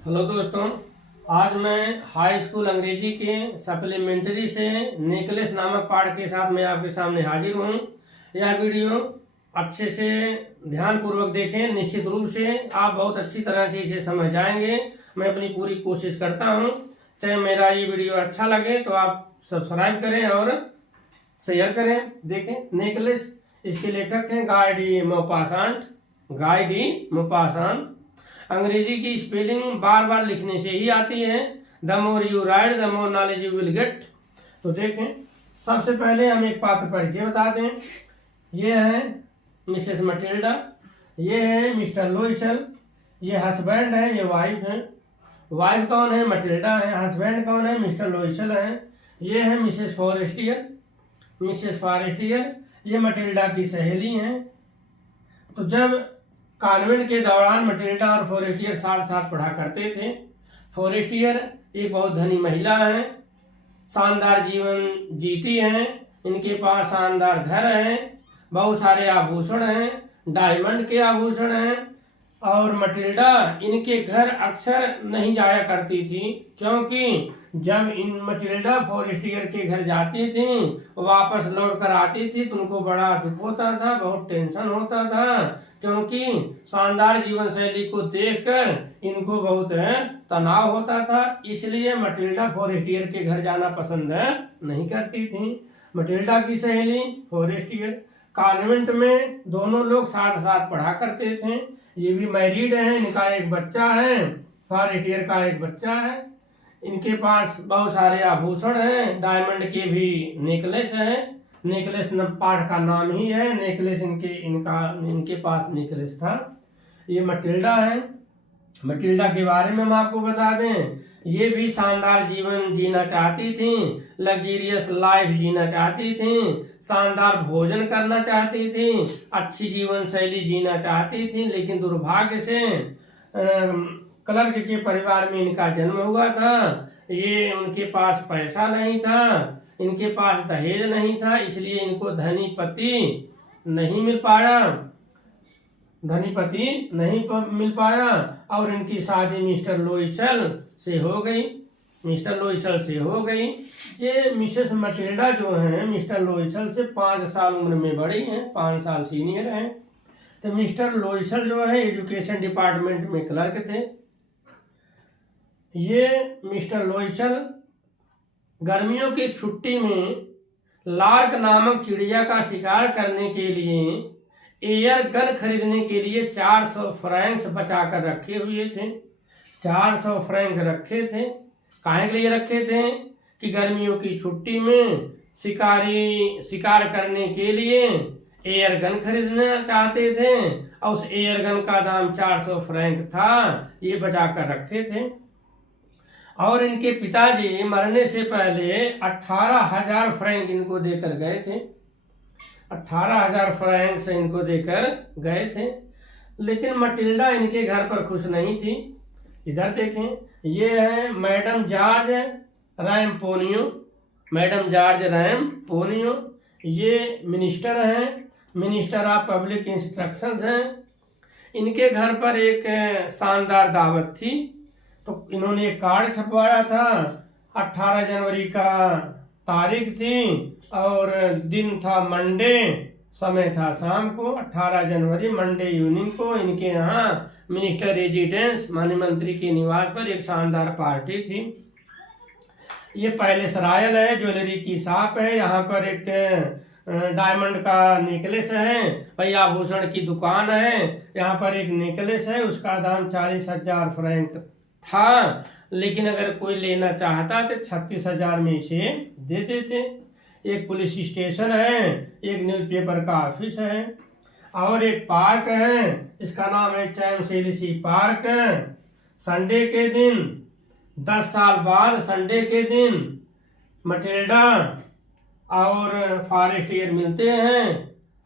Hello दोस्तों, आज मैं हाई स्कूल अंग्रेजी के सप्लीमेंट्री से नेकलेस नामक पाठ के साथ मैं आपके सामने हाजिर हूँ। यह वीडियो अच्छे से ध्यानपूर्वक देखें, निश्चित रूप से आप बहुत अच्छी तरह से इसे समझ जाएंगे। मैं अपनी पूरी कोशिश करता हूँ। चाहे मेरा ये वीडियो अच्छा लगे तो आप सब्सक्राइब करें और शेयर करें। देखें, नेकलेस, इसके लेखक हैं गाय डी मॉपासांट। Guy de मॉपासांट। अंग्रेजी की स्पेलिंग बार बार लिखने से ही आती है। The more you right the more knowledge you will get. तो देखें, सबसे पहले हम एक पात्र परिचय बता दें। ये है मिसेस मटिल्डा, ये है मिस्टर लोइसल, ये हस्बैंड है, ये वाइफ है। वाइफ कौन है? मटिल्डा है। हस्बैंड कौन है? मिस्टर लोइसल है। ये है मिसेस फॉरेस्टियर। मिसेस फॉरेस्टियर ये मटिल्डा की सहेली हैं। तो जब कॉन्वेंट के दौरान मटिल्डा और फॉरेस्टियर साथ साथ पढ़ा करते थे। फॉरेस्टियर एक बहुत धनी महिला है, शानदार जीवन जीती हैं। इनके पास शानदार घर है, बहुत सारे आभूषण हैं, डायमंड के आभूषण हैं। और मटिल्डा इनके घर अक्सर नहीं जाया करती थी, क्योंकि जब इन मटिल्डा फॉरेस्टियर के घर जाती थी, वापस लौट कर आती थी तो उनको बड़ा दुख होता था, बहुत टेंशन होता था, क्योंकि शानदार जीवन शैली को देखकर इनको बहुत तनाव होता था। इसलिए मटिल्डा फॉरेस्टियर के घर जाना पसंद नहीं करती थी। मटिल्डा की सहेली फॉरेस्टियर कॉन्वेंट में दोनों लोग साथ साथ पढ़ा करते थे। ये भी मैरिड है, इनका एक बच्चा है, फॉरेस्टियर का एक बच्चा है। इनके पास बहुत सारे आभूषण हैं, डायमंड के भी नेकलेस हैं। नेकलेस पाठ का नाम ही है नेकलेस। इनके पास नेकलेस था। ये मटिल्डा है। मटिल्डा के बारे में हम आपको बता दें, ये भी शानदार जीवन जीना चाहती थी, लग्जरियस लाइफ जीना चाहती थी, शानदार भोजन करना चाहती थी, अच्छी जीवन शैली जीना चाहती थी। लेकिन दुर्भाग्य से क्लर्क के परिवार में इनका जन्म हुआ था। ये उनके पास पैसा नहीं था, इनके पास दहेज नहीं था, इसलिए इनको धनी पति नहीं मिल पाया। और इनकी शादी मिस्टर लोइसल से हो गई। ये मिसेस मटिल्डा जो हैं मिस्टर लोइसल से 5 साल उम्र में बड़ी हैं, 5 साल सीनियर हैं। तो मिस्टर लोइसल जो है एजुकेशन डिपार्टमेंट में क्लर्क थे। ये मिस्टर लोइसल गर्मियों की छुट्टी में लार्क नामक चिड़िया का शिकार करने के लिए एयर गन खरीदने के लिए 400 फ्रैंक्स बचाकर रखे हुए थे। 400 फ्रैंक रखे थे। काहे के लिए रखे थे? कि गर्मियों की छुट्टी में शिकार करने के लिए एयर गन खरीदना चाहते थे, और उस एयर गन का दाम 400 फ्रैंक था। ये बचाकर रखे थे। और इनके पिताजी मरने से पहले 18,000 फ्रैंक इनको देकर गए थे। 18,000 फ्रैंक से इनको देकर गए थे। लेकिन मटिल्डा इनके घर पर खुश नहीं थी। इधर देखें, ये है मैडम जॉर्ज रैम्पोनियो। मैडम जॉर्ज रैम्पोनियो ये मिनिस्टर हैं, मिनिस्टर ऑफ पब्लिक इंस्ट्रक्शंस हैं। इनके घर पर एक शानदार दावत थी, तो इन्होंने एक कार्ड छपवाया था। 18 जनवरी का तारीख थी और दिन था मंडे, समय था शाम को। 18 जनवरी मंडे इवनिंग को इनके यहाँ मिनिस्टर रेजिडेंस माननीय मंत्री के निवास पर एक शानदार पार्टी थी। ये पैलेस रॉयल है, ज्वेलरी की शॉप है। यहाँ पर एक डायमंड का नेकलेस है, भाई आभूषण की दुकान है। यहाँ पर एक नेकलेस है, उसका दाम 40,000 फ्रैंक था। लेकिन अगर कोई लेना चाहता तो 36,000 में इसे दे देते। एक पुलिस स्टेशन है, एक न्यूज़पेपर का ऑफिस है, और एक पार्क है, इसका नाम है चैमसेलिसी पार्क। संडे के दिन, 10 साल बाद संडे के दिन मटिल्डा और फॉरेस्टियर मिलते हैं।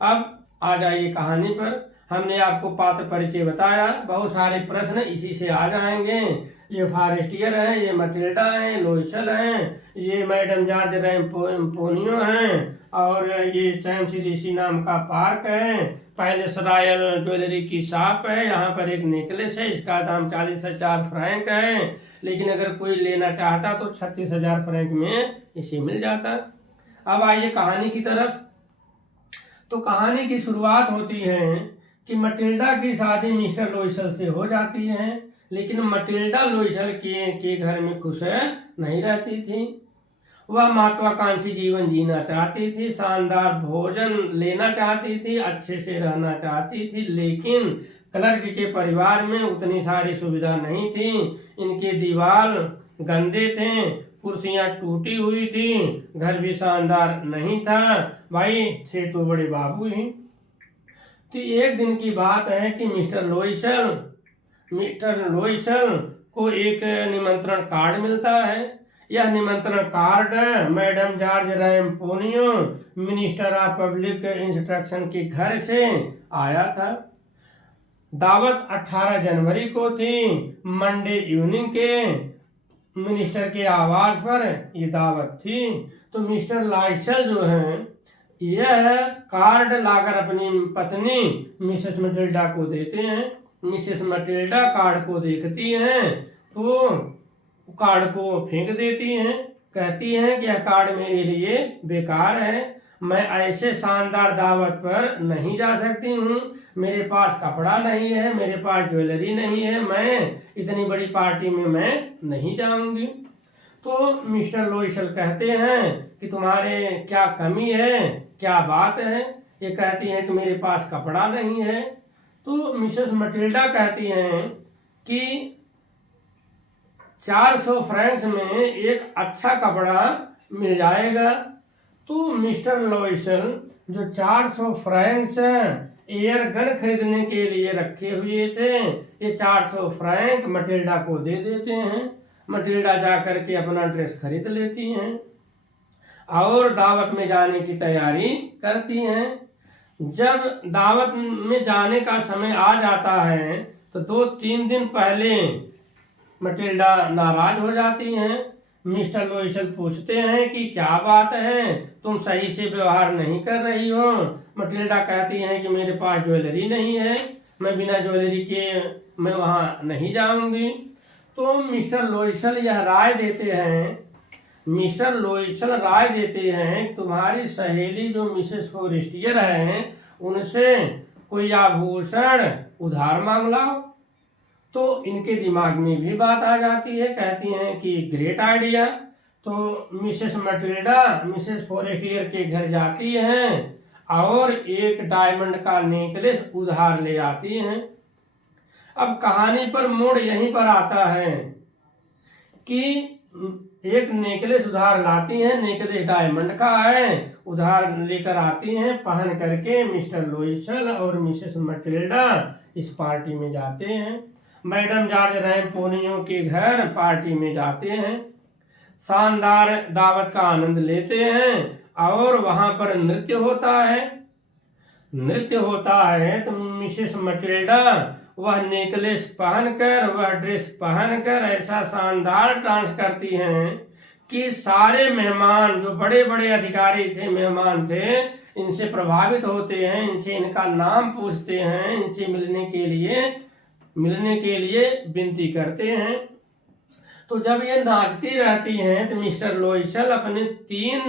अब आ जाइए कहानी पर। हमने आपको पात्र परिचय बताया, बहुत सारे प्रश्न इसी से आ जाएंगे। ये फॉरेस्टियर हैं, ये मटिल्डा हैं, लोइसल हैं, ये मैडम जॉर्ज रैम्पोनियो हैं, और ये चैमसेलिसी नाम का पार्क है। पैलेस रॉयल ज्वेलरी की शॉप है, यहाँ पर एक नेकलेस है, इसका दाम 40,000 फ्रैंक है, लेकिन अगर कोई लेना चाहता तो 36,000 फ्रैंक में इसे मिल जाता। अब आइए कहानी की तरफ। तो कहानी की शुरुआत होती है कि मटिल्डा की शादी मिस्टर लोइसल से हो जाती है, लेकिन मटिल्डा लोइसल के घर में खुश नहीं रहती थी। वह महत्वाकांक्षी जीवन जीना चाहती थी, शानदार भोजन लेना चाहती थी, अच्छे से रहना चाहती थी, लेकिन क्लर्क के परिवार में उतनी सारी सुविधा नहीं थी। इनके दीवार गंदे थे, कुर्सियां टूटी हुई थी, घर भी शानदार नहीं था। भाई थे तो बड़े बाबू ही। तो एक दिन की बात है कि मिस्टर लोइसल को एक निमंत्रण कार्ड मिलता है। यह निमंत्रण card madam George Ramponio, minister of public instruction के घर से आया था। दावत 18 जनवरी को थी। मंडे इवनिंग के मिनिस्टर के आवास पर ये दावत थी। तो मिस्टर लाइसल जो है यह कार्ड लाकर अपनी पत्नी मिसेस मटिल्डा को देते हैं। मिसेस मटिल्डा कार्ड को देखती हैं तो कार्ड को फेंक देती हैं, कहती हैं कि यह कार्ड मेरे लिए बेकार है, मैं ऐसे शानदार दावत पर नहीं जा सकती हूँ, मेरे पास कपड़ा नहीं है, मेरे पास ज्वेलरी नहीं है, मैं इतनी बड़ी पार्टी में मैं नहीं जाऊंगी। तो मिस्टर लोइसल कहते हैं कि तुम्हारे क्या कमी है, क्या बात है। ये कहती हैं कि मेरे पास कपड़ा नहीं है। तो मिसेस मटिल्डा कहती हैं कि 400 फ्रैंक्स में एक अच्छा कपड़ा मिल जाएगा। तो मिस्टर लोइसल जो 400 फ्रैंक्स एयर गन खरीदने के लिए रखे हुए थे, ये 400 फ्रैंक मटिल्डा को दे देते हैं। मटिल्डा जा करके अपना ड्रेस खरीद लेती हैं और दावत में जाने की तैयारी करती हैं। जब दावत में जाने का समय आ जाता है तो 2-3 दिन पहले मटिल्डा नाराज हो जाती हैं। मिस्टर लोइसल पूछते हैं कि क्या बात है, तुम सही से व्यवहार नहीं कर रही हो। मटिल्डा कहती हैं कि मेरे पास ज्वेलरी नहीं है, मैं बिना ज्वेलरी के मैं वहाँ नहीं जाऊंगी। तो मिस्टर लोइसल राय देते हैं तुम्हारी सहेली जो मिसेस फॉरेस्टियर हैं उनसे कोई आभूषण उधार मांग लाओ। तो इनके दिमाग में भी बात आ जाती है, कहती हैं कि ग्रेट आइडिया। तो मिसेस मटिल्डा मिसेस फॉरेस्टियर के घर जाती हैं और एक डायमंड का नेकलेस उधार ले आती हैं। अब कहानी पर मोड़ यहीं पर आता है कि एक नेकलेस उधार लाती हैं, नेकलेस डायमंड का है, उधार लेकर आती हैं, पहन करके मिस्टर लोइसल और मिसेस मटिल्डा इस पार्टी में जाते हैं। मैडम जॉर्ज रैम्पोनियो के घर पार्टी में जाते हैं, शानदार दावत का आनंद लेते हैं और वहां पर नृत्य होता है। तो मिसेस मटिल्डा वह नेकलेस पहनकर, वह ड्रेस पहनकर ऐसा शानदार डांस करती हैं कि सारे मेहमान जो बड़े बड़े अधिकारी थे, मेहमान थे, इनसे प्रभावित होते हैं, इनसे इनका नाम पूछते हैं, इनसे मिलने के लिए विनती करते हैं। तो जब ये नाचती रहती हैं तो मिस्टर लोइसल अपने 3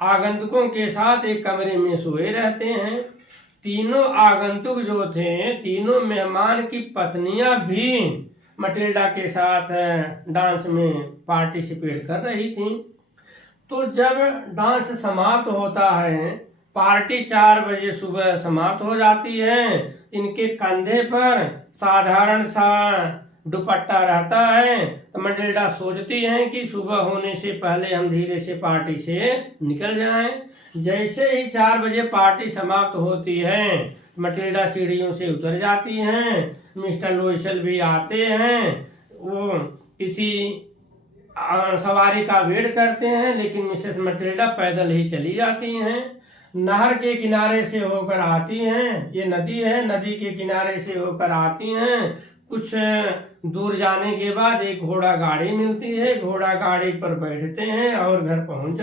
आगंतुकों के साथ एक कमरे में सोए रहते हैं। तीनों आगंतुक जो थे, तीनों मेहमान की पत्नियां भी मटिल्डा के साथ डांस में पार्टिसिपेट कर रही थी। तो जब डांस समाप्त होता है, पार्टी 4 बजे सुबह समाप्त हो जाती है। इनके कंधे पर साधारण सा दुपट्टा रहता है। तो मटिल्डा सोचती हैं कि सुबह होने से पहले हम धीरे से पार्टी से निकल जाएं। जैसे ही 4 बजे पार्टी समाप्त होती है, मटिल्डा सीढ़ियों से उतर जाती हैं। मिस्टर लोइसल भी आते हैं, वो किसी सवारी का वेट करते हैं, लेकिन मिसेस मटिल्डा पैदल ही चली जाती हैं। नहर के किनारे से होकर आती हैं, ये नदी है, नदी के किनारे से होकर आती हैं। कुछ दूर जाने के बाद एक घोड़ा गाड़ी मिलती है, घोड़ा गाड़ी पर बैठते हैं और घर पहुंच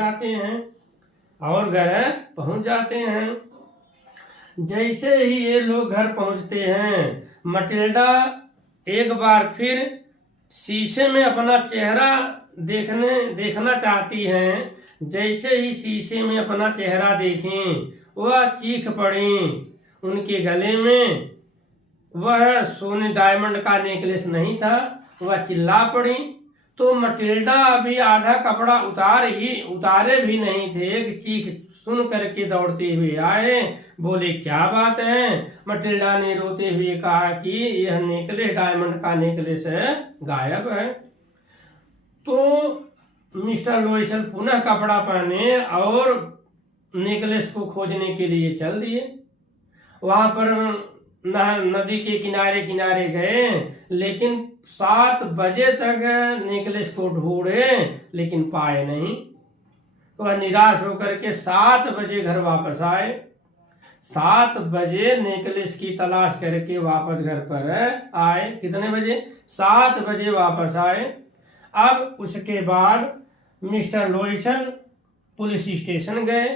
जाते हैं। जैसे ही ये लोग घर पहुंचते हैं, मटिल्डा एक बार फिर शीशे में अपना चेहरा देखना चाहती हैं। जैसे ही शीशे में अपना चेहरा देखें, वह चीख पड़ी। उनके गले में वह सोने डायमंड का नेकलेस नहीं था। वह चिल्ला पड़ी। तो मटिल्डा अभी आधा कपड़ा उतारे भी नहीं थे कि चीख सुन करके दौड़ते हुए आए। बोले, क्या बात है? मटिल्डा ने रोते हुए कहा कि यह नेकलेस, डायमंड का नेकलेस है, गायब है। तो मिस्टर लोइसल पुनः कपड़ा पहने और नेकलेस को खोजने के लिए चल दिए। वहां पर नदी के किनारे किनारे गए, लेकिन 7 बजे तक नेकलेस को ढूंढे, लेकिन पाए नहीं। तो वह निराश होकर के 7 बजे घर वापस आए। 7 बजे नेकलेस की तलाश करके वापस घर पर आए। कितने बजे? 7 बजे वापस आए। अब उसके बाद मिस्टर लोइसल पुलिस स्टेशन गए।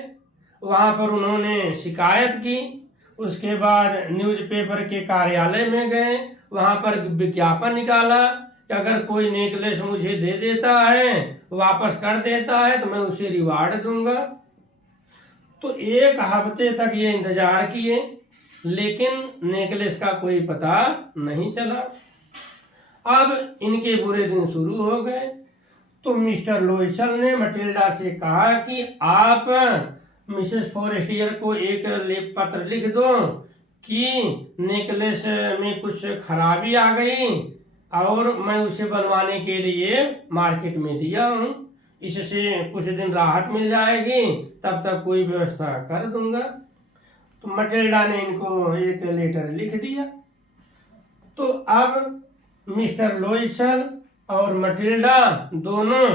वहां पर उन्होंने शिकायत की। उसके बाद न्यूज़पेपर के कार्यालय में गए। वहां पर विज्ञापन निकाला कि अगर कोई नेकलेस मुझे दे देता है, वापस कर देता है, तो मैं उसे रिवार्ड दूंगा। तो 1 हफ्ते तक ये इंतजार किए, लेकिन नेकलेस का कोई पता नहीं चला। अब इनके बुरे दिन शुरू हो गए। तो मिस्टर लोइसल ने मटिल्डा से कहा कि आप मिसेस फॉरेस्टियर को एक पत्र लिख दो कि नेकलेस में कुछ खराबी आ गई और मैं उसे बनवाने के लिए मार्केट में दिया हूँ। इससे कुछ दिन राहत मिल जाएगी, तब तक कोई व्यवस्था कर दूंगा। तो मटिल्डा ने इनको एक लेटर लिख दिया। तो अब मिस्टर लोइसल और मटिल्डा दोनों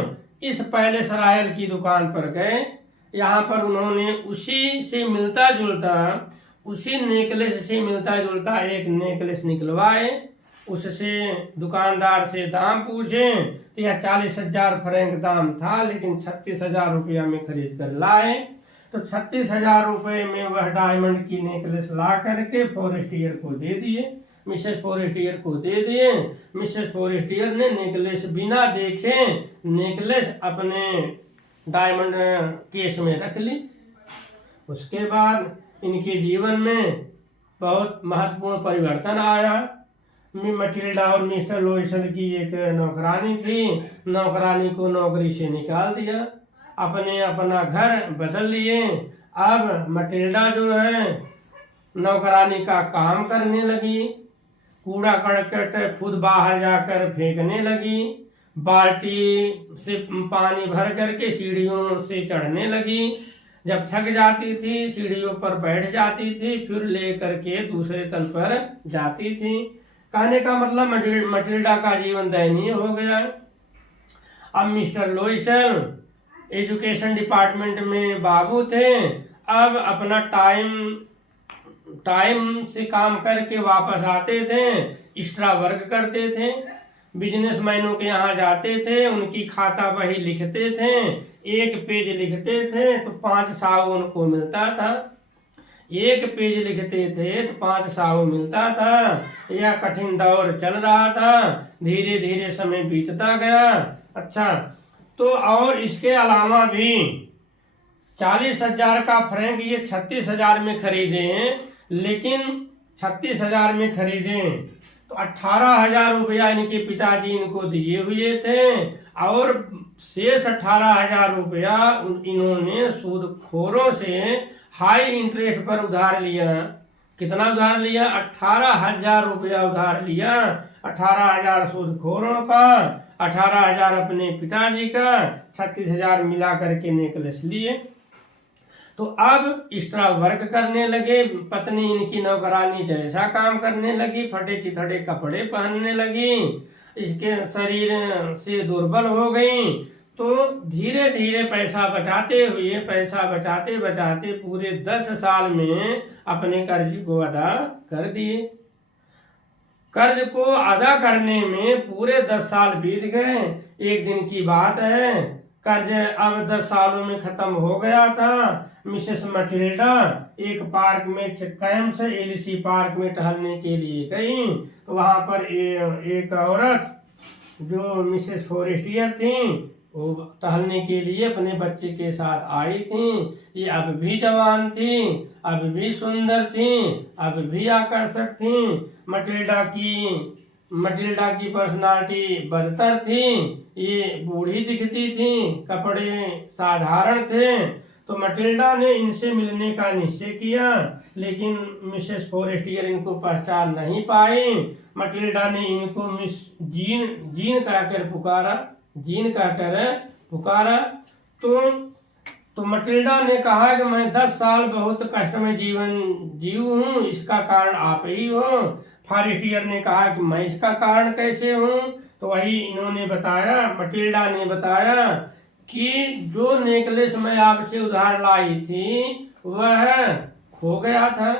इस पैलेस रॉयल की दुकान पर गए। यहाँ पर उन्होंने उसी नेकलेस से मिलता जुलता एक नेकलेस निकलवाए। उससे दुकानदार से दाम पूछे तो यह 40,000 फ्रैंक दाम था, लेकिन 36,000 रुपया में खरीद कर लाए। तो 36,000 रुपये में वह डायमंड की नेकलेस ला करके फॉरेस्टियर को दे दिए। मिसेस फॉरेस्टियर को दे दिए। मिसेस फॉरेस्टियर ने नेकलेस बिना देखे नेकलेस अपने डायमंड केस में रख ली। उसके बाद इनके जीवन में बहुत महत्वपूर्ण परिवर्तन आया। मटिल्डा और मिस्टर लोइसल की एक नौकरानी थी। नौकरानी को नौकरी से निकाल दिया। अपना घर बदल लिए। अब मटिल्डा जो है नौकरानी का काम करने लगी। कूड़ा करकट खुद बाहर जाकर फेंकने लगी। बाल्टी से पानी भर करके सीढ़ियों से चढ़ने लगी। जब थक जाती थी, सीढ़ियों पर बैठ जाती थी, फिर ले करके दूसरे तल पर जाती थी। कहने का मतलब मटिल्डा का जीवन दयनीय हो गया। अब मिस्टर लोइसल एजुकेशन डिपार्टमेंट में बाबू थे। अब अपना टाइम से काम करके वापस आते थे, एक्स्ट्रा वर्क करते थे, बिजनेसमैनों के यहाँ जाते थे, उनकी खाता बही लिखते थे। 1 पेज लिखते थे तो 5 साव उनको मिलता था। 1 पेज लिखते थे तो 5 साव मिलता था। यह कठिन दौर चल रहा था। धीरे धीरे समय बीतता गया। अच्छा, तो और इसके अलावा भी 40,000 का फ्रैंक ये 36,000 में खरीदे हैं, लेकिन 36,000 में खरीदे तो 18,000 रुपया इनके पिताजी इनको दिए हुए थे, और शेष 18,000 रुपया इन्होंने सूदखोरों से हाई इंटरेस्ट पर उधार लिया। कितना उधार लिया? 18,000 रुपया उधार लिया। 18,000 सूदखोरों का, 18,000 अपने पिताजी का, 36,000 मिला करके नेकलेस लिए। तो अब एक्स्ट्रा वर्क करने लगे। पत्नी इनकी नौकरानी जैसा काम करने लगी, फटे चिथड़े कपड़े पहनने लगी, इसके शरीर से दुर्बल हो गई। तो धीरे धीरे पैसा बचाते बचाते पूरे 10 साल में अपने कर्ज को अदा कर दिए। कर्ज को अदा करने में पूरे 10 साल बीत गए। एक दिन की बात है, कर्ज अब 10 सालों में खत्म हो गया था। मिसेस मटिल्डा एक पार्क में कैंप से एलिसी पार्क में टहलने के लिए गई। तो वहां पर एक औरत जो मिसेस फॉरेस्टियर थी वो टहलने के लिए अपने बच्चे के साथ आई थी। ये अब भी जवान थी, अब भी सुंदर थी, अब भी आकर्षक थी। मटिल्डा की पर्सनालिटी बदतर थी। ये बूढ़ी दिखती थी, कपड़े साधारण थे। तो मटिल्डा ने इनसे मिलने का निश्चय किया, लेकिन मिसेस फॉरेस्टियर इनको पहचान नहीं पाई। मटिल्डा ने इनको मिस जीन कहकर पुकारा। तो मटिल्डा ने कहा कि मैं 10 साल बहुत कष्टमय जीवन जीव हूँ, इसका कारण आप ही हो। फॉरेस्टियर ने कहा कि मैं इसका कारण कैसे हूँ? तो वही इन्होंने बताया, मटिल्डा ने बताया कि जो नेकलेस मैं आपसे उधार लाई थी वह खो गया था।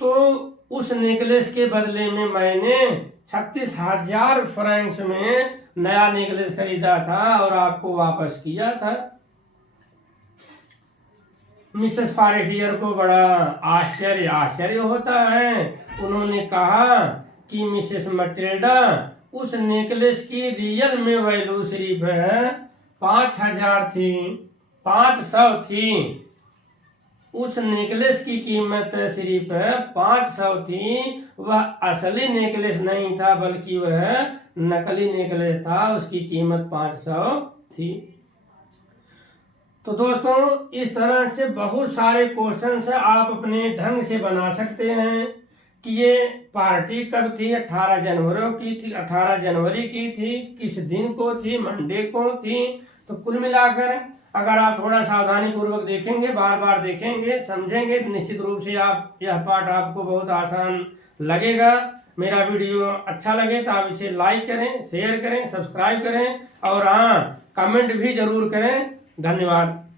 तो उस नेकलेस के बदले में मैंने 36,000 फ्रैंक्स में नया नेकलेस खरीदा था और आपको वापस किया था। मिसेस फॉरेस्टियर को बड़ा आश्चर्य होता है। उन्होंने कहा कि मिसेस मटिल्डा, उस नेकलेस की रियल में वैल्यू सिर्फ 500 थी। उस नेकलेस की कीमत सिर्फ 500 थी। वह असली नेकलेस नहीं था, बल्कि वह नकली नेकलेस था, उसकी कीमत 500 थी। तो दोस्तों, इस तरह से बहुत सारे क्वेश्चन से आप अपने ढंग से बना सकते हैं कि ये पार्टी कब थी। 18 जनवरी की थी, किस दिन को थी, मंडे को थी। तो कुल मिलाकर अगर आप थोड़ा सावधानी पूर्वक देखेंगे, बार बार देखेंगे, समझेंगे, तो निश्चित रूप से आप यह पाठ आपको बहुत आसान लगेगा। मेरा वीडियो अच्छा लगे तो आप इसे लाइक करें, शेयर करें, सब्सक्राइब करें और हाँ, कमेंट भी जरूर करें। धन्यवाद।